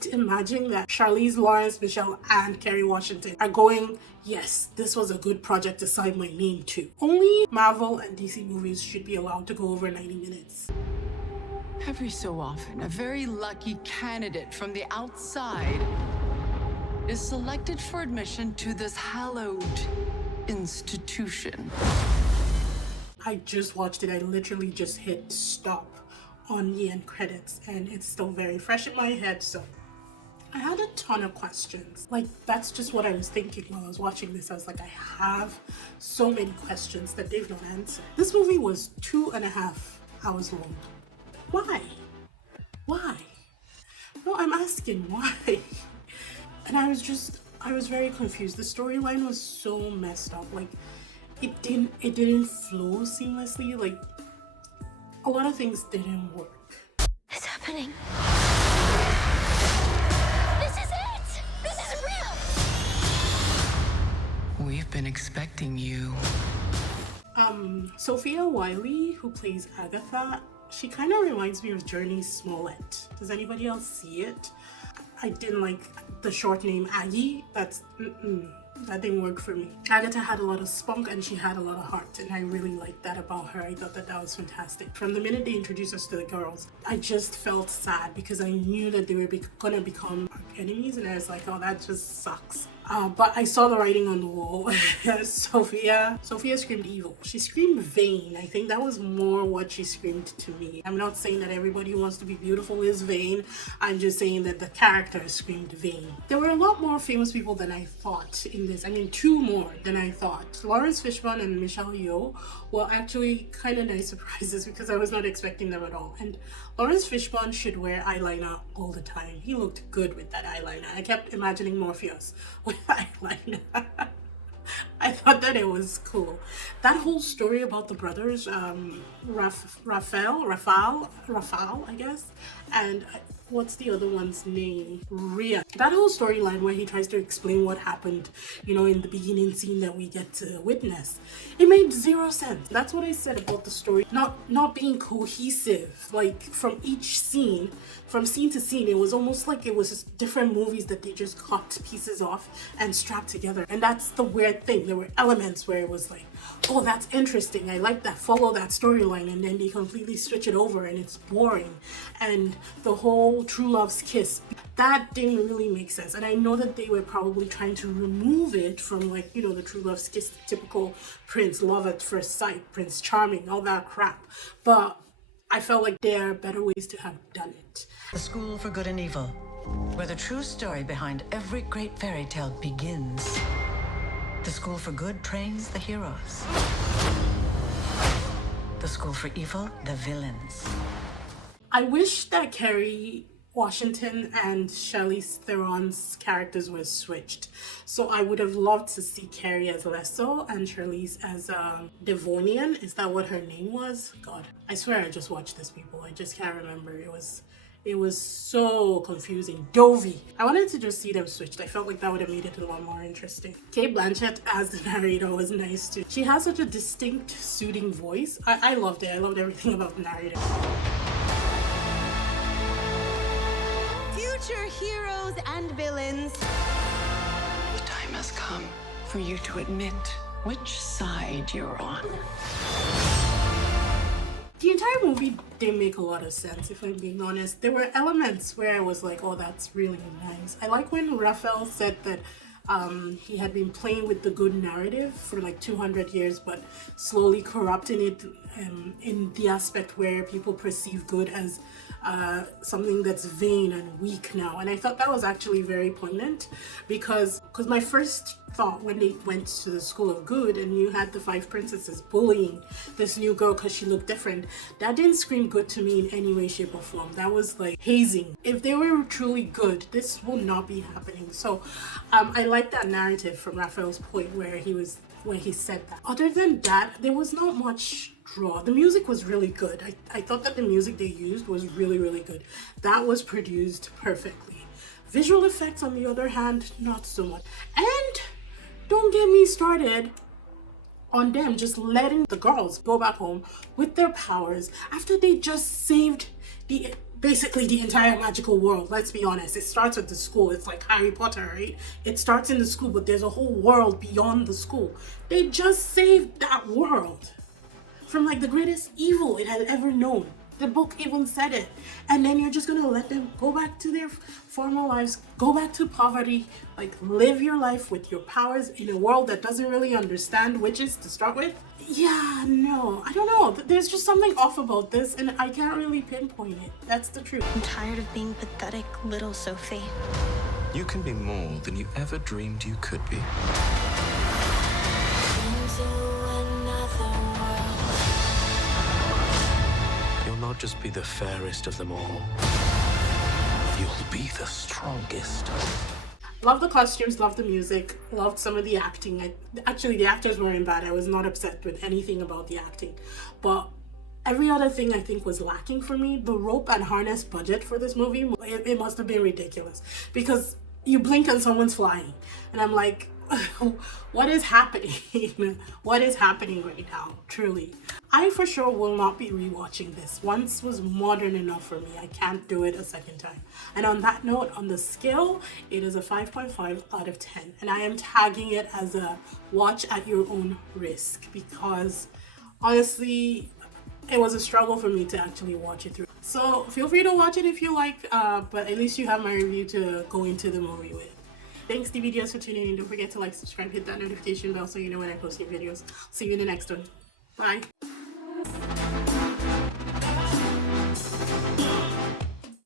kept imagining that Charlize, Laurence, Michelle, and Kerry Washington are going, yes, this was a good project to sign my name to. Only Marvel and DC movies should be allowed to go over 90 minutes. Every so often, a very lucky candidate from the outside is selected for admission to this hallowed institution. I just watched it. I literally just hit stop on the end credits, and it's still very fresh in my head, so I had a ton of questions. Like, that's just what I was thinking while I was watching this. I was like, I have so many questions that they've not answered. This movie was 2.5 hours long. Why? Why? No, I'm asking why. And I was very confused. The storyline was so messed up. Like, it didn't flow seamlessly. Like, a lot of things didn't work. It's happening. This is it! This is real! We've been expecting you. Sofia Wylie, who plays Agatha, she kind of reminds me of Journey Smollett. Does anybody else see it? I didn't like the short name Aggie. That didn't work for me. Agatha had a lot of spunk and she had a lot of heart, and I really liked that about her. I thought that was fantastic. From the minute they introduced us to the girls, I just felt sad because I knew that they were gonna become enemies, and I was like, oh, that just sucks. But I saw the writing on the wall. Sophia screamed evil. She screamed vain. I think that was more what she screamed to me. I'm not saying that everybody who wants to be beautiful is vain. I'm just saying that the character screamed vain. There were a lot more famous people than I thought in this. I mean, 2 more than I thought. Laurence Fishburne and Michelle Yeoh were actually kind of nice surprises because I was not expecting them at all. And Laurence Fishburne should wear eyeliner all the time. He looked good with that eyeliner. I kept imagining Morpheus with eyeliner. I thought that it was cool. That whole story about the brothers, Raphael, I guess, and what's the other one's name? Rhea. That whole storyline where he tries to explain what happened, you know, in the beginning scene that we get to witness, it made 0 sense. That's what I said about the story not being cohesive. Like, from each scene, from scene to scene, it was almost like it was just different movies that they just cut pieces off and strapped together. And that's the weird thing. There were elements where it was like, oh, that's interesting, I like that, follow that storyline, and then they completely switch it over and it's boring. And the whole true love's kiss, that didn't really make sense. And I know that they were probably trying to remove it from, like, you know, the true love's kiss, typical Prince, love at first sight, Prince Charming, all that crap. But I felt like there are better ways to have done it. The School for Good and Evil, where the true story behind every great fairy tale begins. The School for Good trains the heroes. The School for Evil, the villains. I wish that Kerry Washington and Charlize Theron's characters were switched. So I would have loved to see Kerry as Lesso and Charlize as Devonian. Is that what her name was? God, I swear I just watched this, people. I just can't remember. It was so confusing. Dovey. I wanted to just see them switched. I felt like that would have made it a lot more interesting. Kate Blanchett as the narrator was nice too. She has such a distinct, soothing voice. I loved it. I loved everything about the narrator. Future heroes and villains. The time has come for you to admit which side you're on. The entire movie didn't make a lot of sense, if I'm being honest. There were elements where I was like, oh, that's really nice. I like when Raphael said that he had been playing with the good narrative for like 200 years, but slowly corrupting it in the aspect where people perceive good as something that's vain and weak now. And I thought that was actually very poignant because my first thought when they went to the School of Good and you had the 5 princesses bullying this new girl because she looked different, that didn't scream good to me in any way, shape, or form. That was like hazing. If they were truly good, this will not be happening. So I like that narrative from Raphael's point where he said that. Other than that, there was not much draw. The music was really good. I thought that the music they used was really, really good. That was produced perfectly. Visual effects, on the other hand, not so much. And don't get me started on them just letting the girls go back home with their powers after they just saved basically the entire magical world. Let's be honest. It starts with the school. It's like Harry Potter, right? It starts in the school, but there's a whole world beyond the school. They just saved that world from like the greatest evil it had ever known. The book even said it. And then you're just gonna let them go back to their former lives, go back to poverty, like live your life with your powers in a world that doesn't really understand witches to start with? Yeah, no, I don't know. There's just something off about this and I can't really pinpoint it. That's the truth. I'm tired of being pathetic little Sophie. You can be more than you ever dreamed you could be. You'll not just be the fairest of them all. You'll be the strongest. Love the costumes, love the music, loved some of the acting. Actually, the actors weren't bad. I was not upset with anything about the acting. But every other thing I think was lacking for me. The rope and harness budget for this movie, it must have been ridiculous. Because you blink and someone's flying. And I'm like, what is happening? What is happening right now? Truly. I for sure will not be rewatching this. Once was modern enough for me. I can't do it a second time. And on that note, on the scale, it is a 5.5 out of 10. And I am tagging it as a watch at your own risk because honestly, it was a struggle for me to actually watch it through. So feel free to watch it if you like, but at least you have my review to go into the movie with. Thanks DVDs for tuning in. Don't forget to like, subscribe, hit that notification bell so you know when I post new videos. See you in the next one. Bye.